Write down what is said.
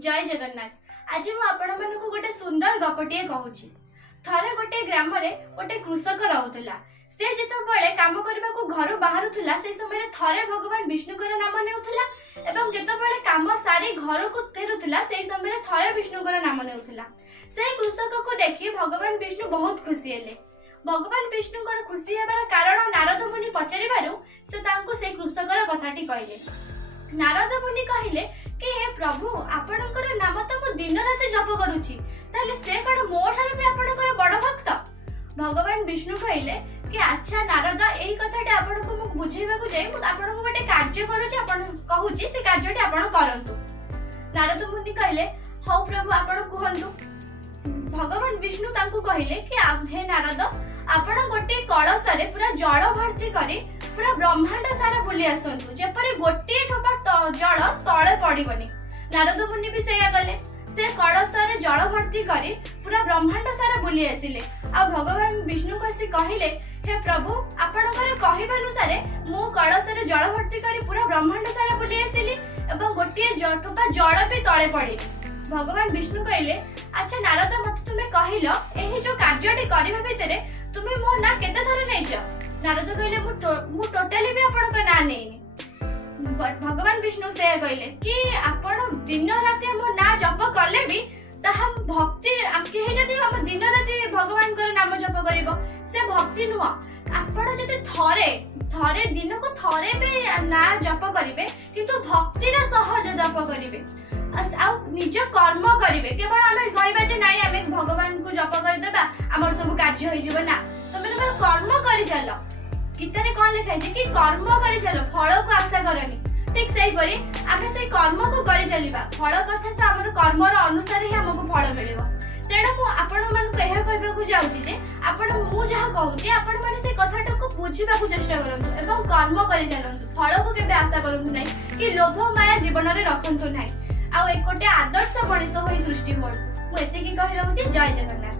जय जगन्नाथ। आज मु आपण मानकु गोटे सुंदर गपटिए कहूची। थरे गोटे ग्राम रे गोटे कृषक रहउतला। से जेतबेले काम करबा को घर बाहरुथला से समय थरे भगवान विष्णु कर नाम नेउथला एवं जेतबेले काम सारी घर को फेरुथला से समय थरे विष्णु कर नाम नेउथला। से कृषक को देखि भगवान विष्णु बहुत खुशी हेले। भगवान विष्णु कर खुशी हेबार कारण नारद मुनि पचारिबारु से तांको से कृषकर कथाटी कहले। नारद मुनि कहले कि हे प्रभु आपणकर नाम तो मु दिन रात जप करूची ताले से कोन मो ठार भी आपणकर बड़ भक्त। भगवान विष्णु कहले कि अच्छा नारद एई कथाटे आपन को मु बुझेबा को जाय मु आपन को गोटे कार्य करूची आपन कहूची से कार्यटी आपन करंतु। नारद मुनि कहले हौ प्रभु आपन कहंतु। भगवान विष्णु तांको कहले कि हे नारद आपन गोटे कलश रे पूरा जल भर्ती करी पूरा ब्रह्मांड सारा बुली आसंतु जेपरि गोटे ठोपा जल तळे पड़िबनी। नारद मुनि भी सेया गले से कलश रे जल भर्ती करी पूरा ब्रह्मांड सारा बुली आसिले। आ भगवान विष्णु को आसी कहिले हे प्रभु आपनकर कहिबा अनुसार मु कलश रे जल भर्ती करी पूरा ब्रह्मांड सारा बुली आसिली एवं गोटे ठोपा जल भी तळे पड़े। भगवान विष्णु कहले अच्छा नारद मत तुमे कहिलो एही जो कार्यटी करबा भितरे तुमे मो ना केते थरे नैछ। नारद कहले मु टोटली भी आपण को ना नेनी। भगवान विष्णु से कहले कि आपण दिन राति मो ना जप कले भी ताहा भक्ति के जदी हम दिन राति भगवान कर नाम जप करिवो से भक्ति नुह। आपण जदी थरे दिन को थरे भी ना जप करिवे किंतु भक्ति रा सहज जप करिवे आ निज कर्म करिवे केवल आमे कहबा जे नाही आमे भगवान को जप कर देबा हमर सब कार्य होई जीव ना। तमे तमर कर्म करि चलो। गीतारे कोन लिखा है कि कर्म करि चलो फल को आशा करनी। ठीक सही परी आमे से कर्म को करि चलीबा फल कथा तो हमर कर्मर अनुसार ही हमको फल मिलिबो। तेणु मु आपण मन को एहा कहबा को जाउची जे आपण मु जहा कहूची आपण माने से कथाटा को बुझिबा को चेष्टा करंतु एवं कर्म करि चलंतु। फल को केबे आशा करंतु नै कि लोभ माया जीवन रे रखंतु नै। आ एक गोटे आदर्श मनीष होई सृष्टि होंतु। मु एते की कहि रहउची जय जगन्नाथ।